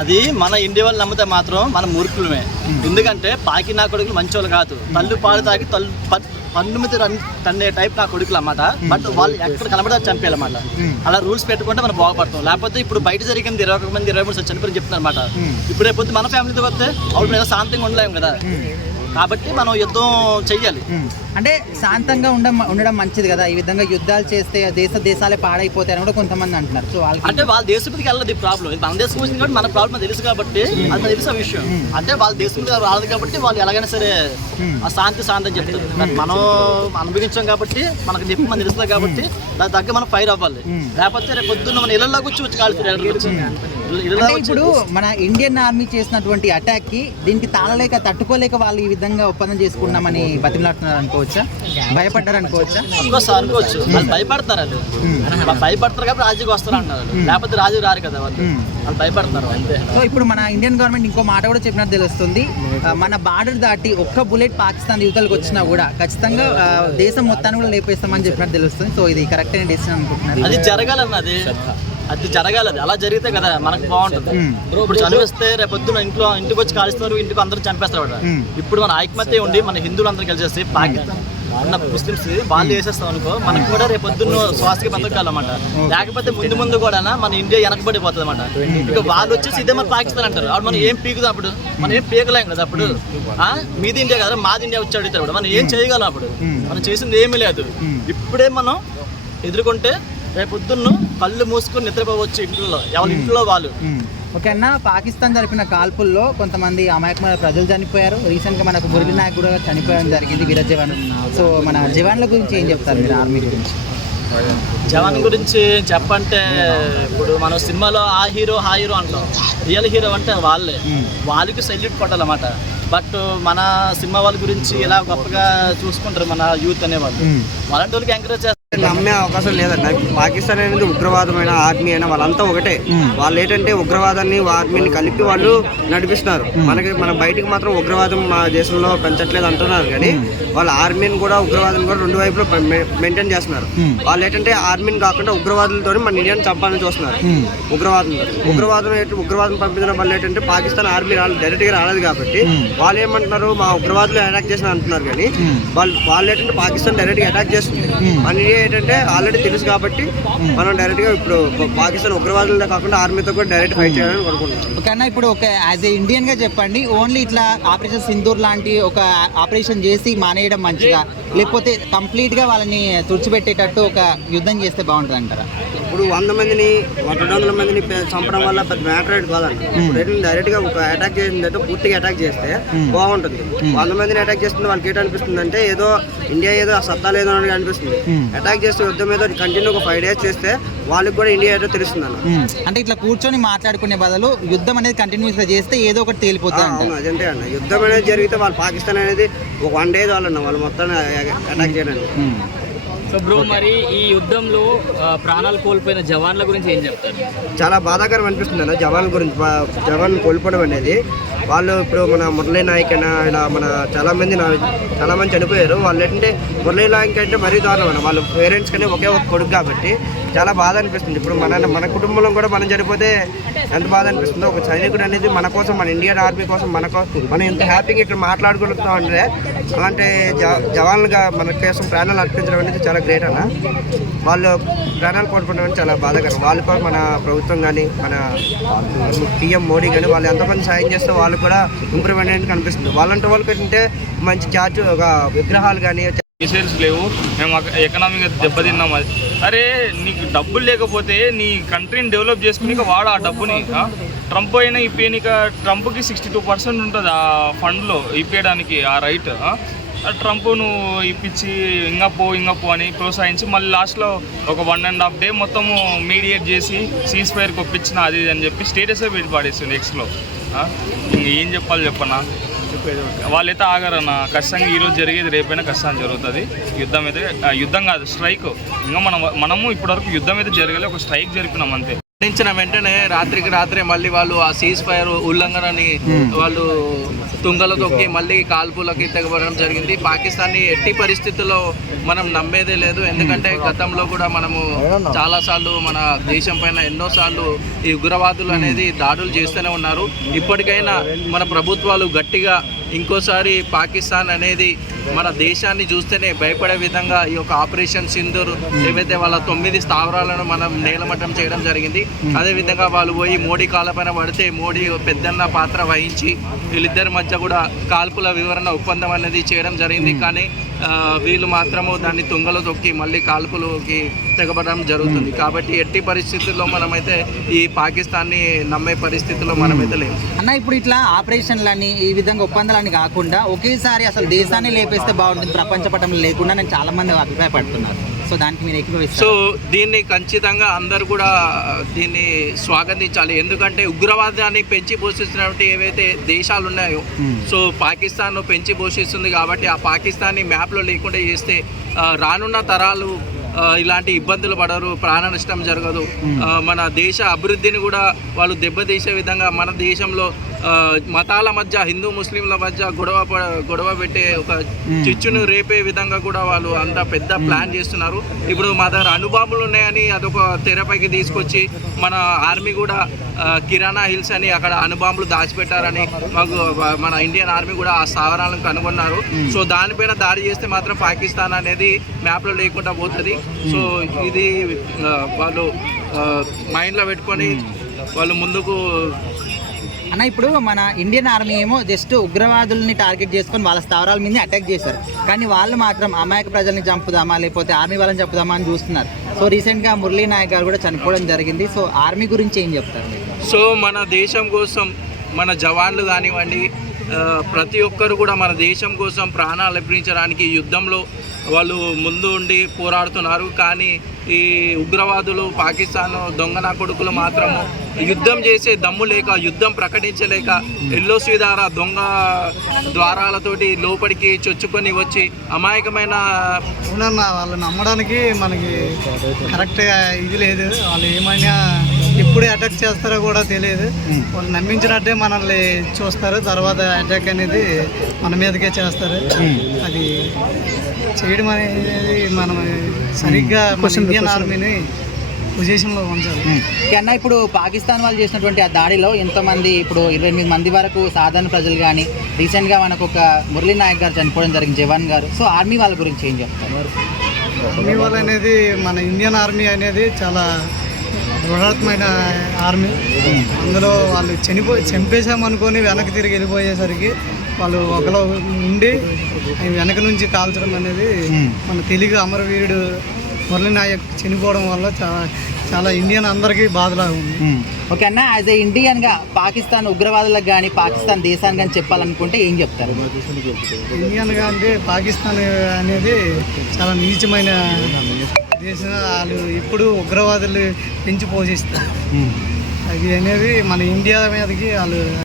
అది మన ఇండియా వాళ్ళు నమ్మితే మాత్రం మన మూర్ఖులమే. ఎందుకంటే పాకి నా కొడుకులు మంచోళ్ళు కాదు. తల్లు పాలు తాగి తల్లు పన్ను మీద రన్ తన్నే టైప్ నా కొడుకులు అన్నమాట బట్ వాళ్ళు ఎక్కడ కనబడితే చంపేయాలన్నమాట. అలా రూల్స్ పెట్టుకుంటే మనం బాగుపడతాం. లేకపోతే ఇప్పుడు బయట జరిగింది ఇరవై ఒక మంది ఇరవై మూడు చనిపోయి చెప్తున్నారు అనమాట ఇప్పుడు రేపు మన ఫ్యామిలీతో వస్తే అప్పుడు మేము శాంతంగా ఉండలేము కదా. కాబట్టి మనం యుద్ధం చెయ్యాలి. అంటే శాంతంగా ఉండ ఉండడం మంచిది కదా. ఈ విధంగా యుద్ధాలు చేస్తే దేశ దేశాలే పాడైపోతాయని కూడా కొంతమంది అంటున్నారు. సో వాళ్ళకి అంటే వాళ్ళ దేశంకి వెళ్ళదు ఈ ప్రాబ్లం ఇది మన దేశం వచ్చింది కాబట్టి మన ప్రాబ్లం తెలుసు కాబట్టి అది మనకు తెలుసు ఆ విషయం. అంటే వాళ్ళ దేశం మీద రాదు కాబట్టి వాళ్ళు ఎలాగైనా సరే ఆ శాంతి శాంతి అని చెప్తారు. మనం అనుభవించాం కాబట్టి మనకు చెప్పి మనం తెలుస్తుంది కాబట్టి దాని తగ్గ మనం ఫైర్ అవ్వాలి. లేకపోతే రేపు పొద్దున్న మన ఇళ్ళలోకి వచ్చి వచ్చి ఇళ్ళలో అంటే ఇప్పుడు మన ఇండియన్ ఆర్మీ చేసినటువంటి అటాక్కి దీనికి తాళలేక తట్టుకోలేక వాళ్ళు ఈ విధంగా ఒప్పందం చేసుకున్నామని బతిమలాడుతున్నారు అనుకోవచ్చా? భయపడ్డారు అనుకోవచ్చా? అనుకోవచ్చు అనుకోవచ్చు. వాళ్ళు భయపడతారు వాళ్ళు భయపడతారు కాబట్టి రాజుకి వస్తారు అన్నారు లేకపోతే రాజు రారు కదా వాళ్ళు. వాళ్ళు భయపడతారు అంతే. సో ఇప్పుడు మన ఇండియన్ గవర్నమెంట్ ఇంకో మాట కూడా చెప్పినట్టు తెలుస్తుంది. మన బార్డర్ దాటి ఒక్క బుల్లెట్ పాకిస్తాన్ యువతలకు వచ్చినా కూడా ఖచ్చితంగా దేశం మొత్తాన్ని కూడా లేపేస్తామని చెప్పినట్టు తెలుస్తుంది. సో ఇది కరెక్ట్ అయిన డెసిషన్ అనుకుంటున్నారు అది జరగాలన్నది అది జరగాలి అది అలా జరిగితే కదా మనకు బాగుంటుంది. ఇప్పుడు చదివిస్తే రేపు పొద్దున ఇంట్లో ఇంటికి వచ్చి కాలుస్తారు ఇంటికి అందరూ మ్మ్. ఇప్పుడు మన ఐక్మత్య ఉండి మన హిందువులు అందరూ కలిసేసి పాకిస్తాన్ ఉన్న ముస్లిమ్స్ వాళ్ళు వేసేస్తాం అనుకో మనకు కూడా రేపు పొద్దున్న శ్వాసకి బతకాలన్నమాట లేకపోతే ముందు ముందు కూడా మన ఇండియా వెనకబడిపోతుంది అనమాట ఇక వాళ్ళు వచ్చేసి ఇదే మన పాకిస్తాన్ అంటారు. అప్పుడు మనం ఏం పీకుదాం అప్పుడు? మనం ఏం పీకలేం కదా అప్పుడు? ఆ, మీది ఇండియా కదా మాది ఇండియా వచ్చి అడుగుతారు మనం ఏం చేయగలం అప్పుడు? మనం చేసింది ఏమీ లేదు. ఇప్పుడే మనం ఎదుర్కొంటే రేపు పొద్దున్న కళ్ళు మూసుకొని నిద్రపోవచ్చు ఇంట్లో. ఎవరి ఇంట్లో వాళ్ళు. ఓకే అన్న పాకిస్తాన్ జరిపిన కాల్పుల్లో కొంతమంది అమాయకమైన ప్రజలు చనిపోయారు. రీసెంట్గా మనకు మురళి నాయక్ కూడా చనిపోవడం జరిగింది వీర జవాన్. సో మన జవాన్ల గురించి ఏం చెప్తారు మీరు ఆర్మీ గురించి? జవాన్ గురించి చెప్పంటే ఇప్పుడు మనం సినిమాలో ఆ హీరో ఆ హీరో అంటాం. రియల్ హీరో అంటే వాళ్ళే. వాళ్ళకి సల్యూట్ కొట్టాలన్నమాట. బట్ మన సినిమా వాళ్ళ గురించి ఇలా గొప్పగా చూసుకుంటారు మన యూత్ అనేవాళ్ళు. వాళ్ళంటి వాళ్ళకి ఎంకరేజ్ చేస్తారు నమ్మే అవకాశం లేదన్న పాకిస్తాన్ అనేది ఉగ్రవాదమైన ఆర్మీ అయినా వాళ్ళంతా ఒకటే. వాళ్ళు ఏంటంటే ఉగ్రవాదాన్ని ఆర్మీని కలిపి వాళ్ళు నడిపిస్తున్నారు. మనకి మన బయటికి మాత్రం ఉగ్రవాదం మా దేశంలో పెంచట్లేదు అంటున్నారు. కానీ వాళ్ళ ఆర్మీని కూడా ఉగ్రవాదం కూడా రెండు వైపులో మెయింటైన్ చేస్తున్నారు. వాళ్ళు ఏంటంటే ఆర్మీని కాకుండా ఉగ్రవాదులతో మన ఇండియాని చంపాలని చూస్తున్నారు. ఉగ్రవాదం ఉగ్రవాదం ఏంటి- ఉగ్రవాదం పంపించడం వల్ల ఏంటంటే పాకిస్తాన్ ఆర్మీ రాలేదు డైరెక్ట్గా రాలేదు కాబట్టి వాళ్ళు ఏమంటున్నారు మా ఉగ్రవాదులు అటాక్ చేసిన అంటున్నారు. కానీ వాళ్ళు వాళ్ళు ఏంటంటే పాకిస్తాన్ డైరెక్ట్గా అటాక్ చేస్తుంది. మన ఇండియా ఏంటంటే ఆల్రెడీ తెలుసు కాబట్టి మనం డైరెక్ట్గా ఇప్పుడు పాకిస్తాన్ ఉగ్రవాదులతో కాకుండా ఆర్మీతో కూడా డైరెక్ట్ ఫైట్ చేయాలని అనుకుంటున్నాం ఓకే ఇప్పుడు ఒక యాజ్ ఏ ఇండియన్గా చెప్పండి ఓన్లీ ఇట్లా ఆపరేషన్ సింధూర్ లాంటి ఒక ఆపరేషన్ చేసి మానేయడం మంచిదా? లేకపోతే కంప్లీట్గా వాళ్ళని తుడిచిపెట్టేటట్టు ఒక యుద్ధం చేస్తే బాగుంటుంది అంటారా ఇప్పుడు వంద మందిని రెండు వందల మందిని చంపడం వల్ల పెద్ద మ్యాటర్ కాదండి. ఇప్పుడు డైరెక్ట్గా ఒక అటాక్ చేసిందంటే పూర్తిగా అటాక్ చేస్తే బాగుంటుంది. వంద మందిని అటాక్ చేస్తుంటే వాళ్ళకి ఏంటనిపిస్తుంది అంటే ఏదో ఇండియా ఏదో ఆ సత్తా లేదో అని అనిపిస్తుంది. అటాక్ చేస్తే యుద్ధం ఏదో కంటిన్యూ ఒక ఫైవ్ డేస్ చేస్తే వాళ్ళకి కూడా ఇండియా ఏదో తెలుస్తుంది. అంటే ఇట్లా కూర్చొని మాట్లాడుకునే బదులు యుద్ధం అనేది కంటిన్యూస్గా చేస్తే ఏదో ఒకటి తేలిపోతుంది అదంతే అన్న. యుద్ధం అనేది జరిగితే వాళ్ళ పాకిస్తాన్ అనేది ఒక వన్ డే వాళ్ళన్న వాళ్ళు మొత్తం అటాక్ చేయడానికి. సో బ్రో మరి ఈ యుద్ధంలో ప్రాణాలు కోల్పోయిన జవాన్ల గురించి ఏం చెప్తారు? చాలా బాధాకరం అనిపిస్తుంది అన్న జవాన్ గురించి జవాన్ కోల్పోవడం అనేది. వాళ్ళు ఇప్పుడు మన మురళీ నాయక్ అయినా ఇలా మన చాలా మంది నా చాలా మంది చనిపోయారు. వాళ్ళు ఏంటంటే మురళీ నాయక్ అంటే మరీ దారుణం అన్న. వాళ్ళ పేరెంట్స్ కానీ ఒకే ఒక కొడుకు కాబట్టి చాలా బాధ అనిపిస్తుంది. ఇప్పుడు మన మన కుటుంబంలో కూడా మనం చనిపోతే ఎంత బాధ అనిపిస్తుందో ఒక సైనికుడు అనేది మన కోసం మన ఇండియన్ ఆర్మీ కోసం మన కోసం మనం ఎంత హ్యాపీగా ఇక్కడ మాట్లాడుకుంటున్నాం అంటే అలాంటి జవాన్లుగా మన కోసం ప్రాణాలు అర్పించడం అనేది చాలా గ్రేట్ అన్న. వాళ్ళు ప్రాణాలు కోల్పోవడం చాలా బాధాకరం. వాళ్ళు కూడా మన ప్రభుత్వం కానీ మన పిఎం మోడీ కానీ వాళ్ళు ఎంతమంది సాయం చేస్తే వాళ్ళు కూడా ఇంప్రూవ్మెంట్ అనేది కనిపిస్తుంది. వాళ్ళంటే వాళ్ళు ఏంటంటే మంచి చార్జ్ ఒక విగ్రహాలు కానీ మిసైల్స్ లేవు. మేము ఎకనామిక్ దెబ్బతిన్నాం అది. అరే నీకు డబ్బులు లేకపోతే నీ కంట్రీని డెవలప్ చేసుకుని వాడు ఆ డబ్బుని ట్రంప్ అయినా ఇప్పేనిక ట్రంప్కి సిక్స్టీ టూ పర్సెంట్ ఉంటుంది ఆ ఫండ్లో ఇప్పేయడానికి ఆ రైట్ ట్రంప్ నువ్వు ఇప్పించి ఇంకా పో ఇంకా పో అని ప్రోత్సహించి మళ్ళీ లాస్ట్లో ఒక వన్ అండ్ హాఫ్ డే మొత్తము మీడియేట్ చేసి సీజ్ ఫైర్కి ఒప్పించిన అది ఇది అని చెప్పి స్టేటసే పెట్టి పాడేస్తుంది ఇంక ఏం చెప్పాలి చెప్పన్నా వాళ్ళైతే ఆగరన్న ఖచ్చితంగా ఈరోజు జరిగేది రేపైనా ఖచ్చితంగా జరుగుతుంది. యుద్ధం అయితే యుద్ధం కాదు స్ట్రైక్ ఇంకా మనం మనము ఇప్పటివరకు యుద్ధం అయితే జరగలేదు ఒక స్ట్రైక్ జరిపినాం అంతే. ఖండించిన వెంటనే రాత్రికి రాత్రే మళ్ళీ వాళ్ళు ఆ సీజ్ ఫైర్ ఉల్లంఘనని వాళ్ళు తుంగలో తొక్కి మళ్ళీ కాల్పులకి తెగబడడం జరిగింది. పాకిస్తాన్ని ఎట్టి పరిస్థితుల్లో మనం నమ్మేదే లేదు. ఎందుకంటే గతంలో కూడా మనము చాలాసార్లు మన దేశం పైన ఎన్నోసార్లు ఈ ఉగ్రవాదులు అనేది దాడులు చేస్తూనే ఉన్నారు. ఇప్పటికైనా మన ప్రభుత్వాలు గట్టిగా ఇంకోసారి పాకిస్తాన్ అనేది మన దేశాన్ని చూస్తేనే భయపడే విధంగా ఈ యొక్క ఆపరేషన్ సింధూర్ ఏవైతే వాళ్ళ తొమ్మిది స్థావరాలను మనం నేలమట్టం చేయడం జరిగింది అదేవిధంగా వాళ్ళు పోయి మోడీ కాళ్ళపైన పడితే మోడీ పెద్దన్న పాత్ర వహించి వీళ్ళిద్దరి మధ్య కూడా కాల్పుల వివరణ ఒప్పందం అనేది చేయడం జరిగింది. కానీ వీళ్ళు మాత్రము దాన్ని తుంగలో తొక్కి మళ్ళీ కాల్పులకి తెగబడడం జరుగుతుంది. కాబట్టి ఎట్టి పరిస్థితుల్లో మనమైతే ఈ పాకిస్తాన్ని నమ్మే పరిస్థితిలో మనమైతే లేము. అన్న ఇప్పుడు ఇట్లా ఆపరేషన్లని ఈ విధంగా ఒప్పందాలని కాకుండా ఒకేసారి అసలు దేశాన్ని లేపేస్తే బాగుంటుంది. ప్రపంచ పటంలో లేకుండా నేను చాలా మంది అభిప్రాయపడుతున్నారు. సో దానికి మీరు ఎక్కువ సో దీన్ని ఖచ్చితంగా అందరు కూడా దీన్ని స్వాగతించాలి. ఎందుకంటే ఉగ్రవాదాన్ని పెంచి పోషిస్తున్నటువంటి ఏవైతే దేశాలు ఉన్నాయో సో పాకిస్తాన్ పెంచి పోషిస్తుంది కాబట్టి ఆ పాకిస్తాన్ని మ్యాప్లో లేకుండా చేస్తే రానున్న తరాలు ఇలాంటి ఇబ్బందులు పడరు ప్రాణ నష్టం జరగదు. ఆ, మన దేశ అభివృద్ధిని కూడా వాళ్ళు దెబ్బతీసే విధంగా మన దేశంలో మతాల మధ్య హిందూ ముస్లింల మధ్య గొడవ గొడవ పెట్టే ఒక చిచ్చును రేపే విధంగా కూడా వాళ్ళు అంత పెద్ద ప్లాన్ చేస్తున్నారు. ఇప్పుడు మా దగ్గర అణుబాంబులు ఉన్నాయని అదొక తెరపైకి తీసుకొచ్చి మన ఆర్మీ కూడా కిరాణా హిల్స్ అని అక్కడ అణుబాంబులు దాచిపెట్టారని మాకు మన ఇండియన్ ఆర్మీ కూడా ఆ స్థావరాలను కనుగొన్నారు. సో దానిపైన దాడి చేస్తే మాత్రం పాకిస్తాన్ అనేది మ్యాప్లో లేకుండా పోతుంది. సో ఇది వాళ్ళు మైండ్లో పెట్టుకొని వాళ్ళు ముందుకు అన్న ఇప్పుడు మన ఇండియన్ ఆర్మీ ఏమో జస్ట్ ఉగ్రవాదుల్ని టార్గెట్ చేసుకొని వాళ్ళ స్థావరాల మీద అటాక్ చేశారు. కానీ వాళ్ళు మాత్రం అమాయక ప్రజల్ని చంపుదామా లేకపోతే ఆర్మీ వాళ్ళని చంపుదామా అని చూస్తున్నారు. సో రీసెంట్గా మురళీ నాయక్ గారు కూడా చనిపోవడం జరిగింది. సో ఆర్మీ గురించి ఏం చెప్తారు సో మన దేశం కోసం మన జవాన్లు కానివ్వండి ప్రతి ఒక్కరు కూడా మన దేశం కోసం ప్రాణాలు అర్పించడానికి యుద్ధంలో వాళ్ళు ముందు ఉండి పోరాడుతున్నారు. కానీ ఈ ఉగ్రవాదులు పాకిస్తాన్ దొంగన కొడుకులు మాత్రము యుద్ధం చేసే దమ్ము లేక యుద్ధం ప్రకటించలేక ఎల్ఓసి ద్వారా దొంగ ద్వారాలతోటి లోపలికి చొచ్చుకొని వచ్చి అమాయకమైన అవునన్న వాళ్ళు నమ్మడానికి మనకి కరెక్ట్గా ఇది లేదు. వాళ్ళు ఏమైనా ఎప్పుడు అటాక్ చేస్తారో కూడా తెలియదు. వాళ్ళు నమ్మించినట్టే మనల్ని చూస్తారు. తర్వాత అటాక్ అనేది మన మీదకే చేస్తారు. అది చేయడం అనేది మనం సరిగ్గా మన ఇండియన్ ఆర్మీని పొజిషన్లో ఉంచాలి. ఓకే అన్న ఇప్పుడు పాకిస్తాన్ వాళ్ళు చేసినటువంటి ఆ దాడిలో ఎంతోమంది ఇప్పుడు ఇరవై ఎనిమిది మంది వరకు సాధారణ ప్రజలు కానీ రీసెంట్గా మనకు ఒక మురళీ నాయక్ గారు చనిపోవడం జరిగింది జవాన్ గారు. సో ఆర్మీ వాళ్ళ గురించి ఏం చెప్తారు? ఆర్మీ వాళ్ళు అనేది మన ఇండియన్ ఆర్మీ అనేది చాలా దృఢమైన ఆర్మీ. అందులో వాళ్ళు చనిపో చంపేశామనుకొని వెనక్కి తిరిగి వెళ్ళిపోయేసరికి వాళ్ళు ఒకలో ఉండి వెనక నుంచి కాల్చడం అనేది మన తెలుగు అమరవీరుడు మురళీ నాయక్ చనిపోవడం వల్ల చాలా చాలా ఇండియన్ అందరికీ బాధలా ఉంది. ఓకే అన్న యాజ్ ఏ ఇండియన్గా పాకిస్తాన్ ఉగ్రవాదులకు కానీ పాకిస్తాన్ దేశానికి కానీ చెప్పాలనుకుంటే ఏం చెప్తారు? ఇండియన్గా అంటే పాకిస్తాన్ అనేది చాలా నీచమైన దేశం వాళ్ళు ఇప్పుడు ఉగ్రవాదులు పెంచి పోషిస్తారు అది అనేది మన ఇండియా మీదకి వాళ్ళు